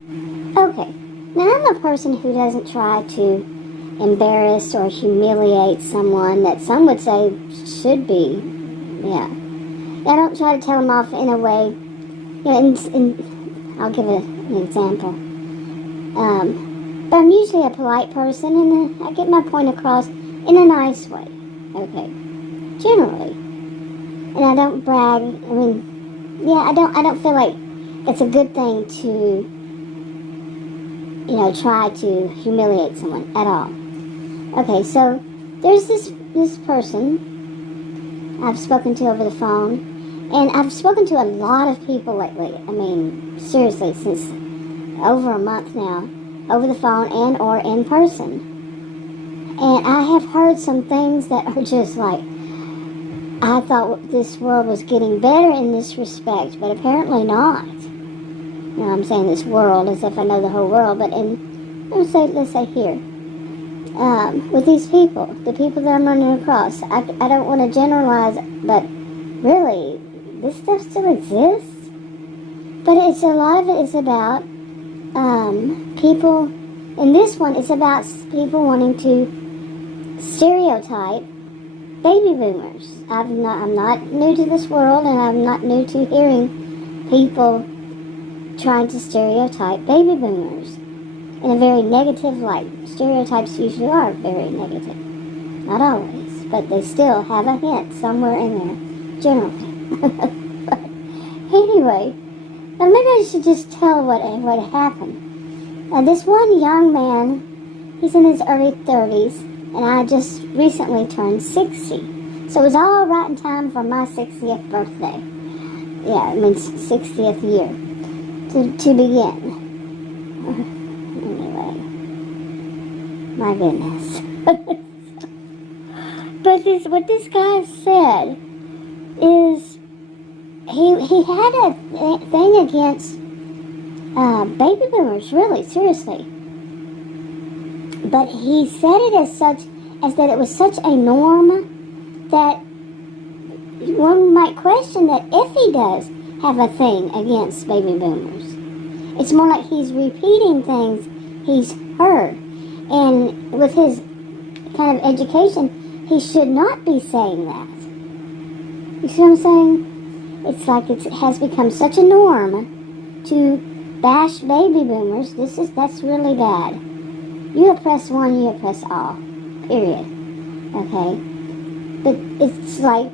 Okay, now I'm a person who doesn't try to embarrass or humiliate someone that some would say should be, yeah. I don't try to tell them off in a way, I'll give an example. But I'm usually a polite person, and I get my point across in a nice way, okay, generally. And I don't brag, I don't feel like it's a good thing to, try to humiliate someone at all. Okay, so there's this person I've spoken to over the phone, and I've spoken to a lot of people lately. Seriously, since over a month now, over the phone and or in person. And I have heard some things that are just like, I thought this world was getting better in this respect, but apparently not. I'm saying this world as if I know the whole world, but let's say here. With these people, the people that I'm running across, I don't want to generalize, but really, this stuff still exists. But a lot of it is about people. In this one, it's about people wanting to stereotype baby boomers. I'm not new to this world, and I'm not new to hearing people trying to stereotype baby boomers in a very negative light. Stereotypes usually are very negative. Not always, but they still have a hint somewhere in there, generally. But anyway, maybe I should just tell what happened. This one young man, he's in his early 30s, and I just recently turned 60. So it was all right in time for my 60th birthday. 60th year to begin. Anyway, my goodness. But what this guy said is he had a thing against baby boomers, really, seriously. But he said it as that it was such a norm that one might question that if he does have a thing against baby boomers. It's more like he's repeating things he's heard. And with his kind of education, he should not be saying that. You see what I'm saying? It's like it has become such a norm to bash baby boomers. That's really bad. You oppress one, you oppress all. Period. Okay? But it's like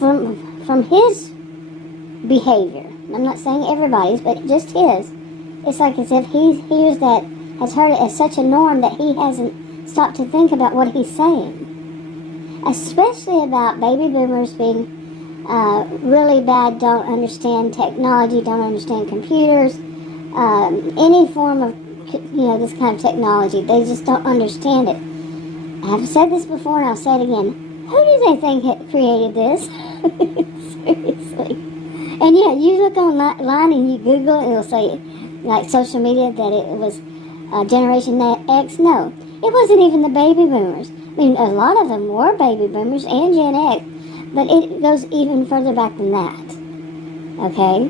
from his behavior, I'm not saying everybody's, but just his, it's like as if he hears that, has heard it as such a norm that he hasn't stopped to think about what he's saying. Especially about baby boomers being really bad, don't understand technology, don't understand computers, any form of, this kind of technology. They just don't understand it. I've said this before and I'll say it again. Who do they think created this? Seriously. And you look online and you Google, it'll say, like social media, that it was Generation X. No, it wasn't even the baby boomers. A lot of them were baby boomers and Gen X, but it goes even further back than that. Okay?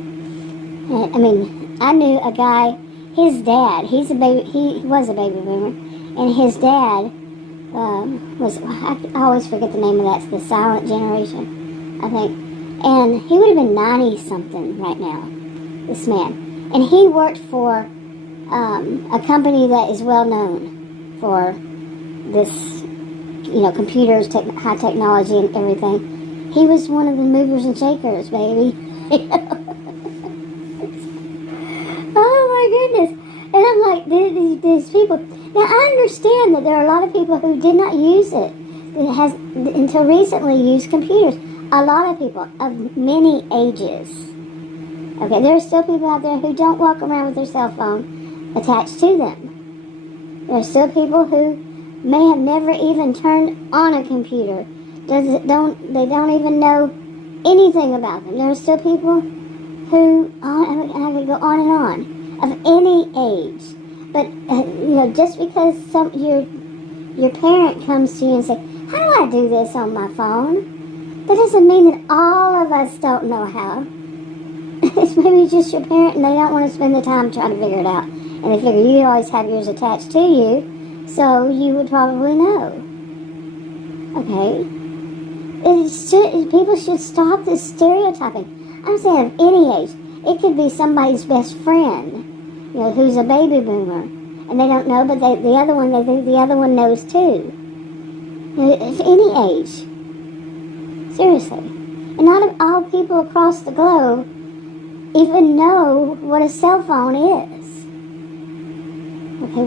I knew a guy, his dad, he was a baby boomer, and his dad was, I always forget the name of that, it's the silent generation, I think. And he would have been 90-something right now, this man. And he worked for a company that is well known for this, computers, high technology and everything. He was one of the movers and shakers, baby. Oh my goodness. And I'm like, these people. Now I understand that there are a lot of people who did not use it. It has, until recently, used computers. A lot of people of many ages. Okay, there are still people out there who don't walk around with their cell phone attached to them. There are still people who may have never even turned on a computer. They don't even know anything about them. There are still people who, I could go on and on, of any age. But just because your parent comes to you and says, "How do I do this on my phone?" That doesn't mean that all of us don't know how. it's maybe just your parent and they don't want to spend the time trying to figure it out. And they figure you always have yours attached to you, so you would probably know. Okay? People should stop this stereotyping. I'm saying of any age. It could be somebody's best friend, who's a baby boomer. And they don't know, but the other one, they think the other one knows too. At any age. Seriously. And not all people across the globe even know what a cell phone is. Okay,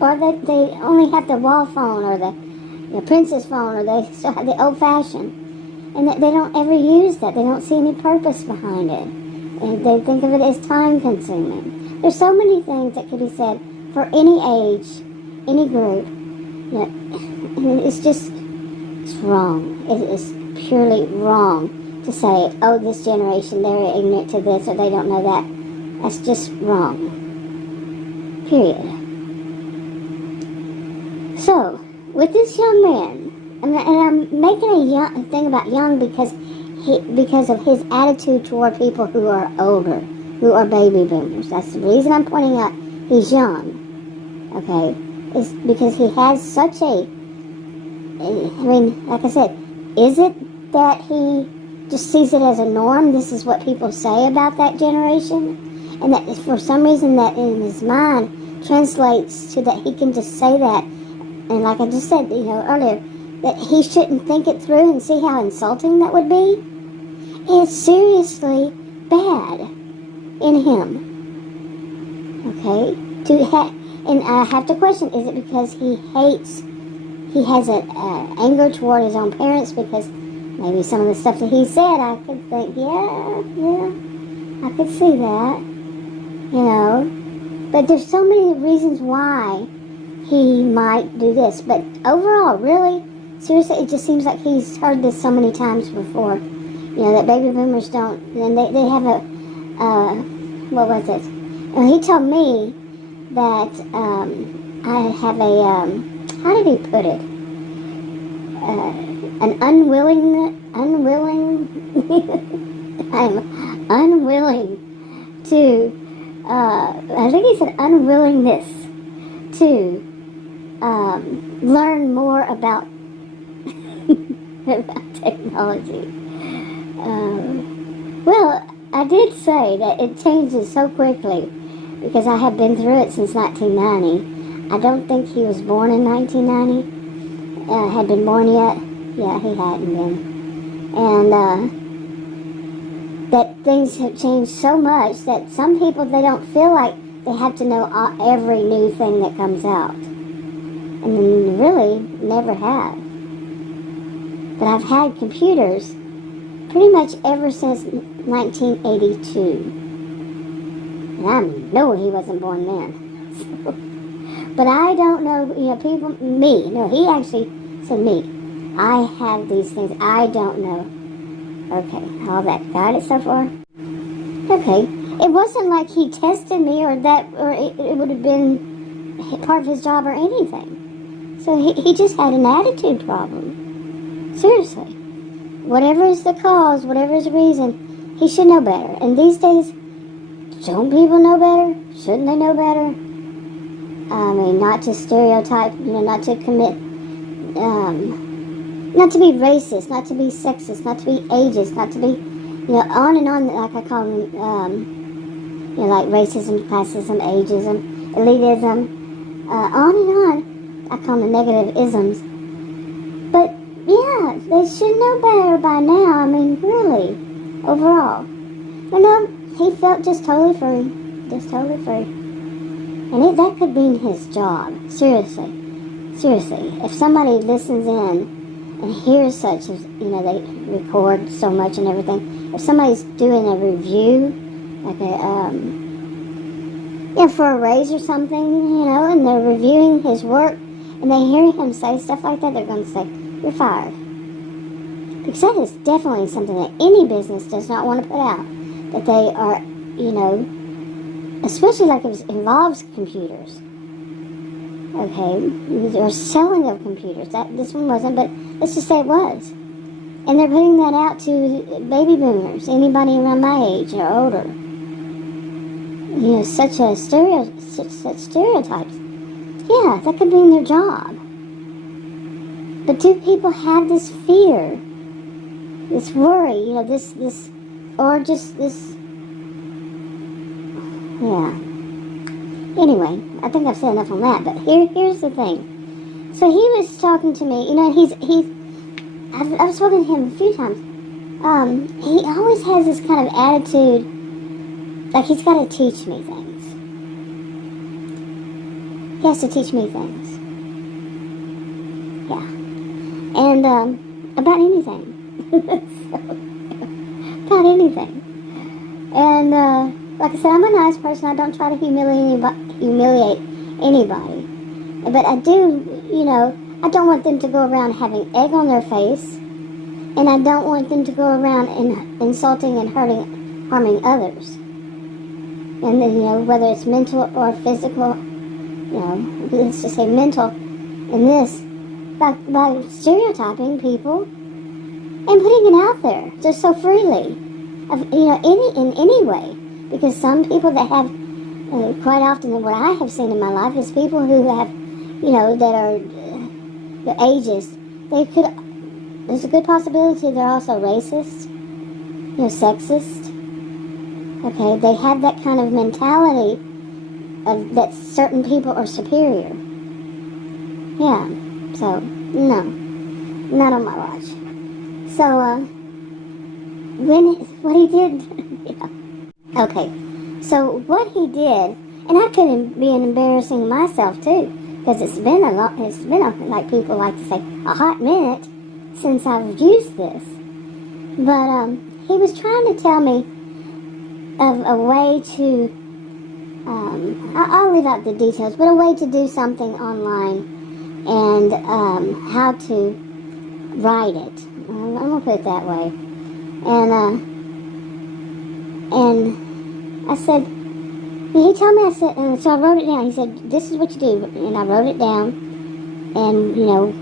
or they only have the wall phone or the princess phone, or they still have the old-fashioned. And they don't ever use that. They don't see any purpose behind it. And they think of it as time-consuming. There's so many things that could be said for any age, any group. It's wrong. It is purely wrong to say, oh, this generation, they're ignorant to this or they don't know that. That's just wrong. Period. So, with this young man, and I'm making a thing about young because of his attitude toward people who are older, who are baby boomers. That's the reason I'm pointing out he's young. Okay? It's because he has such like I said, is it that he just sees it as a norm? This is what people say about that generation? And that for some reason that in his mind translates to that he can just say that. And like I just said, earlier, that he shouldn't think it through and see how insulting that would be. It's seriously bad in him. Okay? And I have to question, is it because he has an anger toward his own parents because maybe some of the stuff that he said, I could think, yeah, I could see that, But there's so many reasons why he might do this. But overall, really, seriously, it just seems like he's heard this so many times before. That baby boomers don't, and they have what was it? And he told me that I have how did he put it? An unwilling, I'm unwilling to, I think he said unwillingness to learn more about technology. Well, I did say that it changes so quickly because I have been through it since 1990. I don't think he was born in 1990. Had been born yet? Yeah, he hadn't been. And that things have changed so much that some people, they don't feel like they have to know every new thing that comes out. And then really never have. But I've had computers pretty much ever since 1982. And I know he wasn't born then. So, but I don't know, he actually said me. I have these things, I don't know. Okay, all that. Got it so far? Okay. It wasn't like he tested me or it would have been part of his job or anything. So he just had an attitude problem. Seriously. Whatever is the cause, whatever is the reason, he should know better. And these days, don't people know better? Shouldn't they know better? I mean, not to stereotype, not to commit, not to be racist, not to be sexist, not to be ageist, not to be, on and on, like I call them, like racism, classism, ageism, elitism, on and on. I call them negative isms. But yeah, they should know better by now. I mean, really, overall. He felt just totally free. Just totally free. And that could be his job. Seriously. Seriously. If somebody listens in and hears such as, they record so much and everything. If somebody's doing a review, like for a raise or something, and they're reviewing his work, and they hear him say stuff like that, they're going to say, you're fired. Because that is definitely something that any business does not want to put out. That they are, especially like if it involves computers. Okay? Or selling of computers. This one wasn't, but let's just say it was. And they're putting that out to baby boomers, anybody around my age or older. You know, such stereotypes. Yeah, that could mean their job. But do people have this fear, this worry, you know, this, or just this, yeah. Anyway, I think I've said enough on that, but here's the thing. So he was talking to me, you know, I've spoken to him a few times. He always has this kind of attitude, like he's got to teach me things. He has to teach me things. Yeah. And, about anything. About anything. And, like I said, I'm a nice person. I don't try to humiliate anybody. But I do, you know, I don't want them to go around having egg on their face. And I don't want them to go around insulting and harming others. And then, you know, whether it's mental or physical, you know, let's just say mental in this, by stereotyping people and putting it out there just so freely, you know, in any way. Because some people that have, quite often what I have seen in my life is people who have, you know, that are the ages, there's a good possibility they're also racist, you know, sexist. Okay, they have that kind of mentality of that certain people are superior. Yeah, so, no, not on my watch. So, what he did, yeah. Okay, so what he did, and I could be embarrassing myself too, because it's been like people like to say, a hot minute since I've used this. But he was trying to tell me of a way to, I'll leave out the details, but a way to do something online and how to write it. I'm going to put it that way. And I said, he told me, I said, and so I wrote it down. He said, this is what you do. And I wrote it down. And, you know,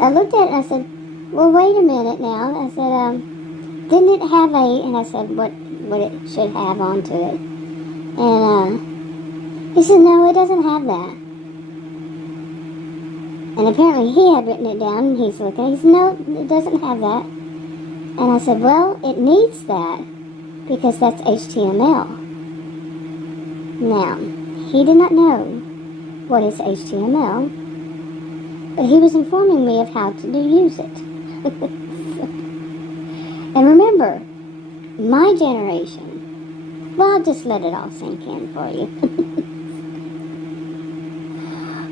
I looked at it and I said, well, wait a minute now. I said, didn't it have and I said, what it should have onto it. And he said, no, it doesn't have that. And apparently he had written it down, and he's looking. He said, no, it doesn't have that. And I said, well, it needs that, because that's HTML. Now, he did not know what is HTML, but he was informing me of how to use it. And remember, my generation, well, I'll just let it all sink in for you.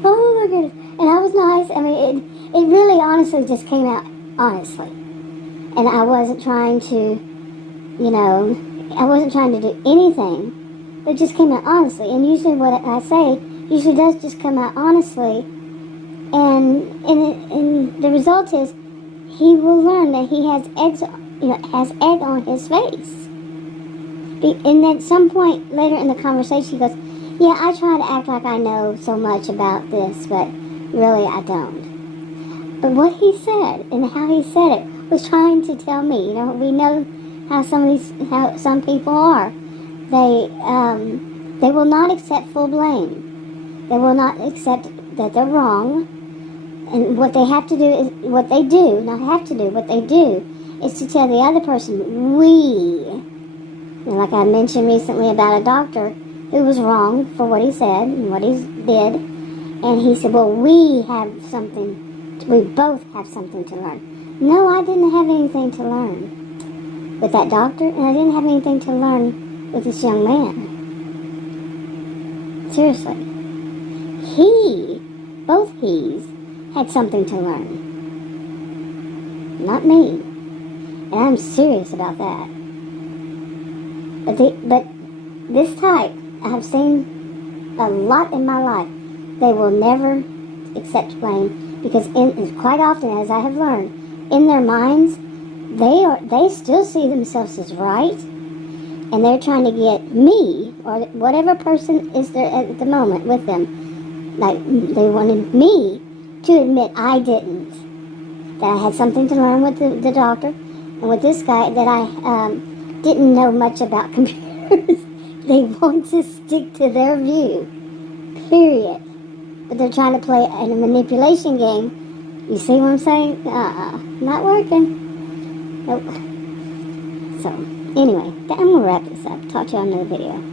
Oh my goodness. And I was nice. I mean, it really honestly just came out honestly. And I wasn't trying to, you know, I wasn't trying to do anything. It just came out honestly. And usually what I say usually does just come out honestly. And the result is he will learn that he has egg on his face. And at some point later in the conversation, he goes, yeah, I try to act like I know so much about this, but really I don't. But what he said and how he said it was trying to tell me, you know, we know how some people are. They will not accept full blame. They will not accept that they're wrong. And what they have to do is, what they do is to tell the other person, like I mentioned recently about a doctor who was wrong for what he said and what he did. And he said, well, we both have something to learn. No, I didn't have anything to learn with that doctor, and I didn't have anything to learn with this young man. Seriously. Both he's had something to learn. Not me. And I'm serious about that. But this type, I have seen a lot in my life. They will never accept blame, because quite often, as I have learned, in their minds, they still see themselves as right, and they're trying to get me or whatever person is there at the moment with them. Like they wanted me to admit I didn't. that I had something to learn with the doctor, and with this guy that I didn't know much about computers. They want to stick to their view, period. But they're trying to play a manipulation game. You see what I'm saying? Not working. Nope. So, anyway, I'm going to wrap this up. Talk to you on another video.